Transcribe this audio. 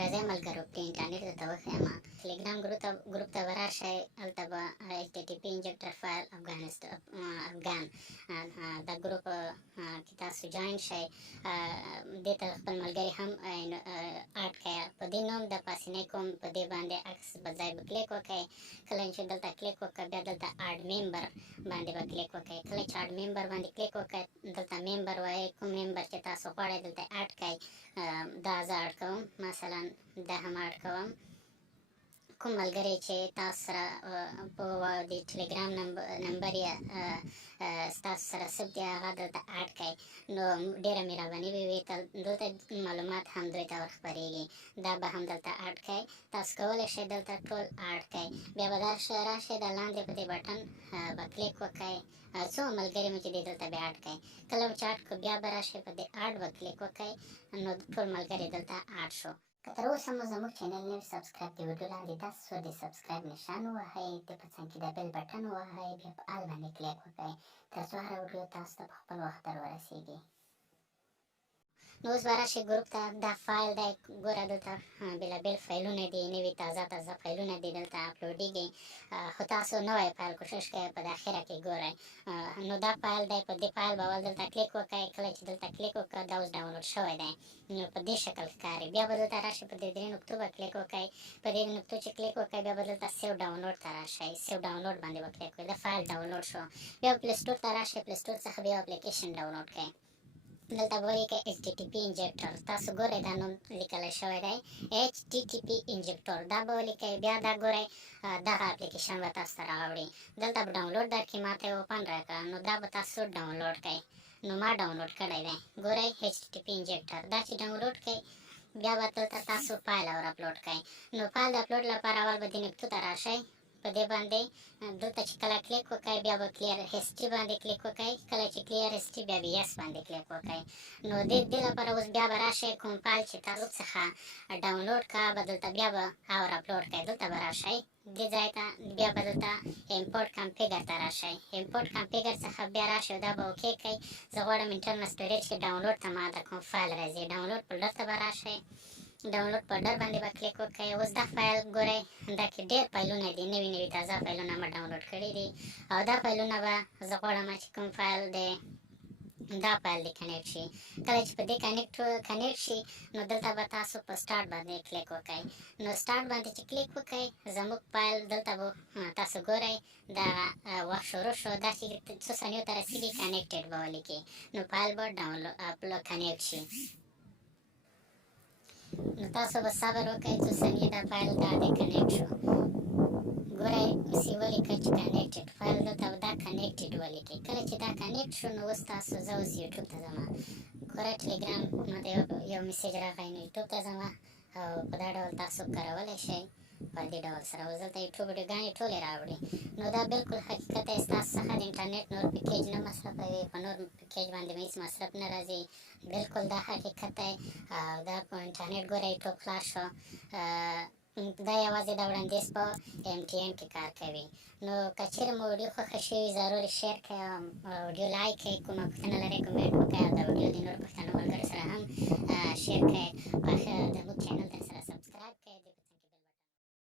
راځئ ملګرو په انټرنیټ ته وښیم ټلګرام ګروپ ته ورشئ هلته به HTTP انجکټر فایل افغان دا ګروپ کې تاسو جوین شئ دې ته خپل ملګري هم اډ کړئ په دې نوم د پاسنۍ کوم په دې باندې عکس په ځای به کلیک وکړئ کله چې دلته کلیک وکړئ بیا دلته اډ ممبر باندې به کلیک وکړئ کله چې اډ ممبر باندې کلیک وکړئ دلته ممبر وایي کوم ممبر چې تاسو غواړئ دلته اډ کړئ دا زه اډ کوم مثلا دا هم اډ کوم کوم ملګری چې تاسو سره په د ټلګرام نمبر یا ستاسو سره ثبت دی هغه دلته اډ کړئ نو ډېره مهرباني به وي دلته معلومات هم دوی ته ورخپرېږي دا به هم دلته اډ کړئ تاسو کولی شئ دلته ټول اډ کړئ بیا به راشئ د لاندې په دې بټن به کلیک وکړئ څو ملګري مو چې دی دلته بیا اډ کړئ کله چې اډ کړو بیا به راشئ په دې اډ به کلیک وکړئ نو ټول ملګري دلته اډ شو که تر اوسه مو زموږ چینل نوي سبسکرایب د ویډیو لاندې تاسو د سبسکرایب نشان ووهئ د په څنګ کې د بیل بټن ووهئ بیا په آل باندې کلیک وکړئ تر څو هره ویډیو تاسو ته په خپل وخت در ورسیږي نو اوس به راشئ ګروپ ته دا فایل دی ګوره دلته بېلابېل فایلونه دي نوي تازه فایلونه دي دلته اپلوډېږي خو تاسو نوی فایل کوشش کوئ په اخره کې ګورئ نو دا فایل دی په دې فایل به اول دلته کلیک وکړئ کله چې دلته کلیک وکړئ دا اوس ډاونلوډ شوی دی نو په دې شکل ښکاري بیا به دلته راشئ په دې درې نقطو به کلیک وکړئ په دې نقطو چې کلیک وکړئ بیا به دلته سیو ډاونلوډ ته راشئ سیو ډاونلوډ باندې به کلیک وکړئ دا فایل ډاونلوډ شو بیا پلی سټور ته راشئ پلی سټور څخه بیا اپلیکیشن ډاونلوډ کړئ دلته به ولیکئ HTTP انجکټر تاسو ګورئ دا نوم لیکلی شوی دی HTTP انجکټر دا به ولیکئ بیا دا ګورئ دغه اپلیکیشن به تاسو ته راوړي دلته به ډاونلوډ درکړي ما ته یې اوپن راکړه نو دا به تاسو ډاونلوډ کړئ نو ما ډاونلوډ کړی دی ګورئ HTTP انجکټر دا چې ډاونلوډ کړئ بیا به دلته تاسو فایل اور اپلوډ کړئ نو فایل د اپلوډ لپاره اول به دې نقطو ته راشئ په دې باندې دلته چې کله کلیک وکړئ بیا به کلیر هسټري باندې کلیک وکړئ کله چې کلیر هسټري بیا به یس باندې کلیک وکړئ نو دې لپاره اوس بیا به راشئ کوم فایل چې تاسو څخه ډاونلوډ کړه به دلته بیا به اور اپلوډ کړئ دلته به راشئ دې ځای ته بیا به دلته امپورټ کمپیګر ته راشئ امپورټ کمپیګر څخه بیا راشئ دا به اوکې کړئ زه غواړم انټرنل سټوریج کې ډاونلوډ ته ما د کوم فایل راځي ډاونلوډ فولډر ته به راشئ ډاونلوډ فولډر باندې به کلیک وکړئ اوس دا فایل ګورئ دا کې ډېر فایلونه دي نوي تازه فایلونه مې ډاونلوډ کړي دي او دا فایلونه به زه غواړم چې کوم فایل دی دا فایل دې کنیکټ شي کله چې په دې کنیکټ شي نو دلته به تاسو په سټارټ باندې کلیک وکړئ نو سټارټ باندې چې کلیک وکړئ زموږ فایل دلته به تاسو ګورئ دا وخت شروع شو دا چې څو ثانیو ته رسېږي کنیکټډ به ولیکي نو فایل به ډاونلوډ کنیکټ شي نو تاسو به صبر وکړئ څو ثانیې دا فایل دا دی کنیکټ شو ګورئ اوس یې ولیکه چې کنیکټډ فایل دلته دا کنیکټډ ولیکئ کله چې دا کنیکټ شو نو اوس تاسو زه اوس یوټیوب ته ځم ګوره ټلګرام ما ته یو میسیج راغی نو یوټیوب ته ځم او په دا ډول تاسو کارولی شئ په دې ډول سره اوس دلته یوټیوب ویډیوګانې ټولې راوړي نو دا بالکل حقیقت دی ستاسو څخه د انټرنیټ نور پیکیج نه مصرفوي په نور پیکیج باندې مې هېڅ مصرف نه راځي بالکل دا حقیقت دی او دا په انټرنیټ ګوره یوټیوب خلاص شو دا یوازې د وړاندیز په MTN کې کار کوي نو که چیرې مو ویډیو خوښه شوي ضرور شیر کړئ او ویډیو لایک کړئ کومه پوښتنه لرئ کومنټ وکړئ او دا ویډیو د نورو پښتنو ملګرو سره هم شیر کړئ په زموږ چینل ته